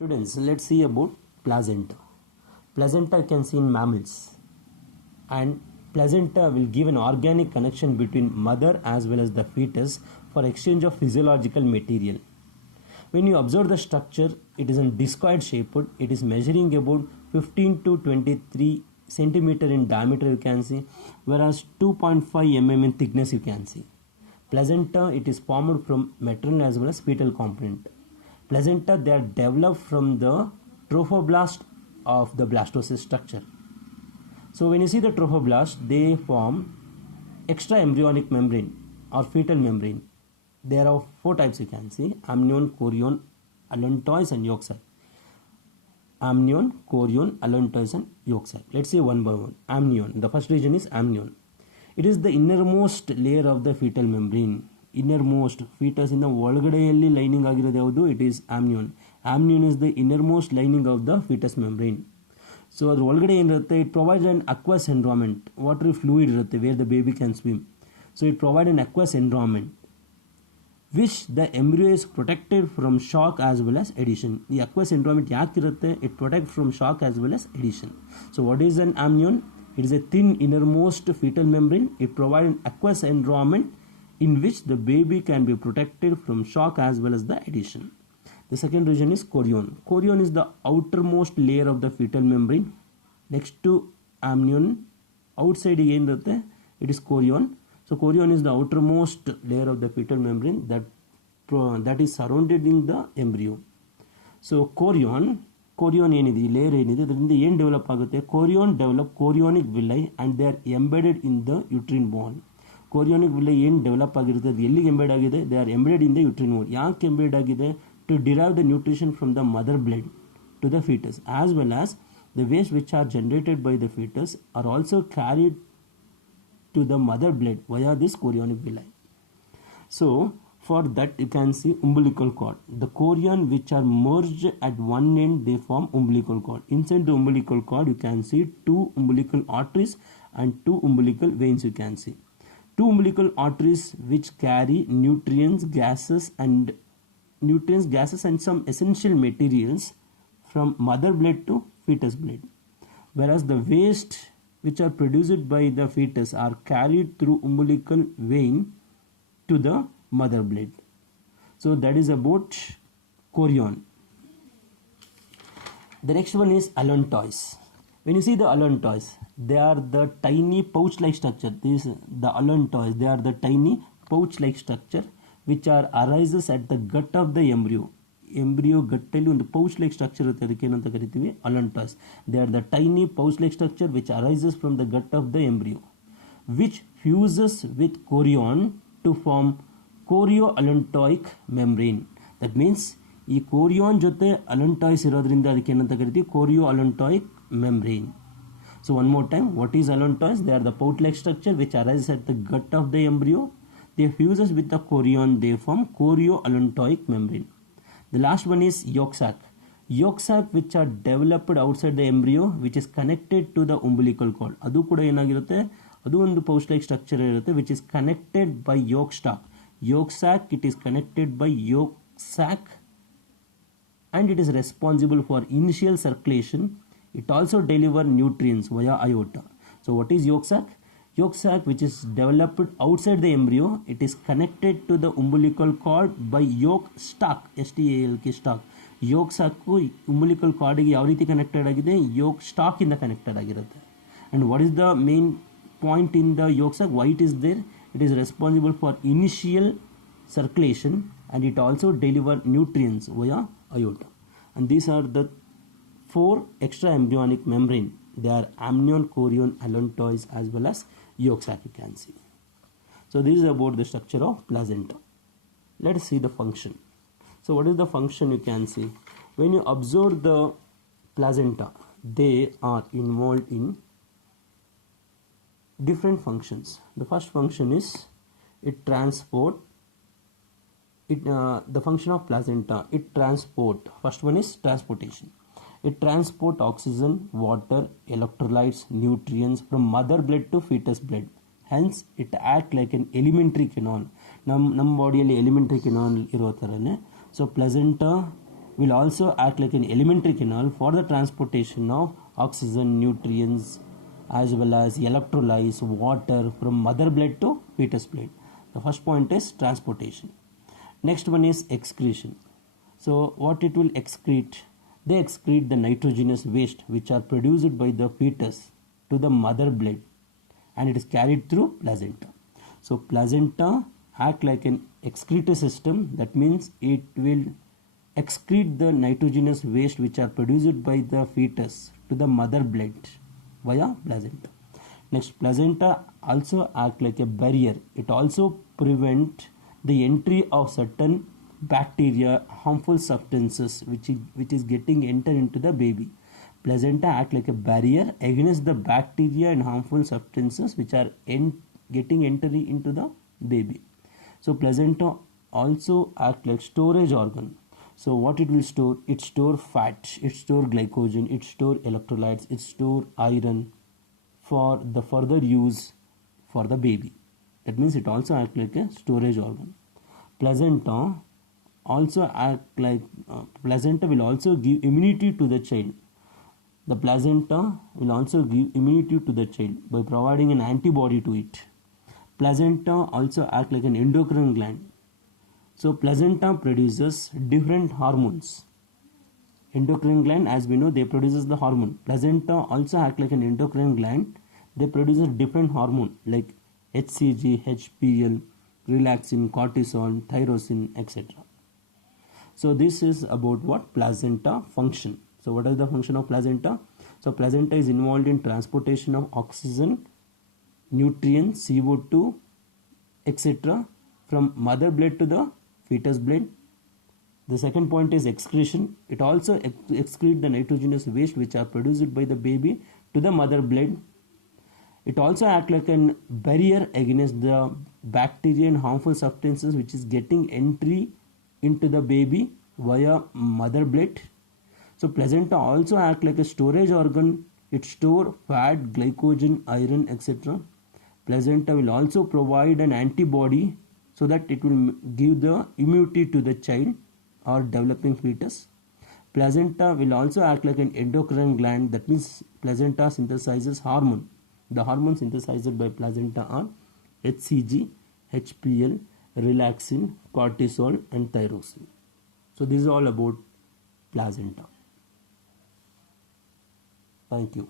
Students, let's see about placenta. Placenta you can see in mammals, and placenta will give an organic connection between mother as well as the fetus for exchange of physiological material. When you observe the structure, it is in discoid shaped. It is measuring about 15 to 23 centimeter in diameter you can see, whereas 2.5 mm in thickness you can see. Placenta, it is formed from maternal as well as fetal component. Placenta, they are developed from the trophoblast of the blastocyst structure. So when you see the trophoblast, they form extra embryonic membrane or fetal membrane. There are four types you can see: amnion, chorion, allantois and yolk sac. Amnion, chorion, allantois and yolk sac. Let's see one by one. Amnion, the first region is amnion. It is the innermost layer of the fetal membrane. Innermost fetus in the ಒಳಗಡೆಯಲ್ಲಿ lining ಆಗಿರೋದು ಯಾವುದು? It is amnion. Amnion is the innermost lining of the fetus membrane. So ಅದ್ರ ಒಳಗಡೆ ಏನಿರುತ್ತೆ? It provides an aqueous environment. Watery fluid ಇರುತ್ತೆ where the baby can swim. So it provides an aqueous environment which the embryo is protected from shock as well as adhesion. The aqueous environment ಯಾಕಿರುತ್ತೆ? It protects from shock as well as adhesion. So what is an amnion? It is a thin innermost fetal membrane. It provides an aqueous environment in which the baby can be protected from shock as well as the adhesion. The second region is chorion. Chorion is the outermost layer of the fetal membrane. Next to amnion, outside ಏನಿರುತ್ತೆ? It is chorion. So chorion is the outermost layer of the fetal membrane that is surrounding the embryo. So chorion ಏನಿದೆ, ಈ layer ಏನಿದೆ, ಅದರಿಂದ ಏನು develop ಆಗುತ್ತೆ? chorion develop chorionic villi and they are embedded in the uterine wall. Chorionic villi ಏನು develop ಆಗಿರುತ್ತೆ, ಅದು ಎಲ್ಲಿಗೆ ಎಂಬೆಡ್ ಆಗಿದೆ? They are embedded in the uterine wall. ಯಾಕೆ ಎಂಬೆಡ್ ಆಗಿದೆ? To derive the nutrition from the mother blood to the fetus, as well as the waste which are generated by the fetus are also carried to the mother blood via this chorionic villi. So for that you can see umbilical cord. The chorion which are merged at one end, they form umbilical cord. Inside the umbilical cord you can see two umbilical arteries and two umbilical veins you can see. Two umbilical arteries which carry nutrients, gases and some essential materials from mother blood to fetus blood, whereas the waste which are produced by the fetus are carried through umbilical vein to the mother blood. So that is about chorion. The next one is allantois. When you see the allantois, they are the tiny pouch-like structure. The allantois, they are the tiny pouch-like structure which arises at the gut of the embryo. Embryo ಗಟ್ಟಲ್ಲಿ ಒಂದು pouch-like structure ಇರುತ್ತೆ, ಅದಕ್ಕೆ ಏನಂತ ಕರಿತೀವಿ? allantois. They are the tiny pouch-like structure which arises from the gut of the embryo, which fuses with chorion to form chorioallantoic membrane. That means ಈ chorion ಜೊತೆ allantois ಇರೋದ್ರಿಂದ ಅದಕ್ಕೆ ಏನಂತ ಕರಿತೀವಿ? chorioallantoic membrane. So one more time, what is allantois? They are the pouch-like structure which arises at the gut of the embryo. They fuses with the chorion, they form chorioallantoic membrane. The last one is yolk sac. Yolk sac which are developed outside the embryo, which is connected to the umbilical cord. ಅದು ಕೂಡ ಏನಾಗಿರುತ್ತೆ? ಅದು ಒಂದು pouch-like structure ಇರುತ್ತೆ which is connected by yolk stalk. Yolk sac, it is connected by yolk sac and it is responsible for initial circulation. It also delivers nutrients via aorta. So what is yolk sac? Yolk sac which is developed outside the embryo, it is connected to the umbilical cord by yolk stalk. STALK stalk. Yolk sac umbilical cord ಗೆ ಯಾವ ರೀತಿ connected ಆಗಿದೆ? yolk stalk ಇಂದ connected ಆಗಿರುತ್ತೆ. And what is the main point in the yolk sac? Why it is there? It is responsible for initial circulation and it also delivers nutrients via aorta. And these are the four extra embryonic membrane. They are amnion, chorion, allantois as well as yolk sac you can see. So this is about the structure of placenta. Let us see the function. So what is the function you can see? When you observe the placenta, they are involved in different functions. The first function is the function of placenta, it transport. First one is transportation. It transports oxygen, water, electrolytes, nutrients from mother blood to fetus blood. Hence it acts like an elementary canal. ನಮ್ಮ ಬಾಡಿಯಲ್ಲಿ elementary canal ಇರೋ ಥರನೇ. So placenta will also act like an alimentary canal for the transportation of oxygen, nutrients, as well as electrolytes, water from mother blood to fetus blood. The first point is transportation. Next one is excretion. So what it will excrete? They excrete the nitrogenous waste which are produced by the fetus to the mother blood, and it is carried through placenta. So placenta act like an excretory system. That means it will excrete the nitrogenous waste which are produced by the fetus to the mother blood via placenta. Next, placenta also act like a barrier. It also prevent the entry of certain bacteria, harmful substances which is getting enter into the baby. Placenta act like a barrier against the bacteria and harmful substances which are getting entry into the baby. So placenta also act like storage organ. So what it will store? It store fat, it store glycogen, it store electrolytes, it store iron for the further use for the baby. That means it also act like a storage organ. Placenta also act like placenta will also give immunity to the child. The placenta will also give immunity to the child by providing an antibody to it. Placenta also act like an endocrine gland. So placenta produces different hormones. Endocrine gland, as we know, they produces the hormone. Placenta also act like an endocrine gland. They produce a different hormone like HCG, HPL, relaxin, cortisol, thyrosin, etc. So this is about what placenta function. So what is the function of placenta? So placenta is involved in transportation of oxygen, nutrients, CO2, etc. from mother blood to the fetus blood. The second point is excretion. It also excretes the nitrogenous waste which are produced by the baby to the mother blood. It also acts like a barrier against the bacteria and harmful substances which is getting entry into the baby via mother blood. So placenta also acts like a storage organ. It stores fat, glycogen, iron, etc. Placenta will also provide an antibody so that it will give the immunity to the child or developing fetus. Placenta will also act like an endocrine gland. That means placenta synthesizes hormone. The hormones synthesized by placenta are HCG, HPL, relaxin, cortisol and thyrosin. So this is all about placenta. Thank you.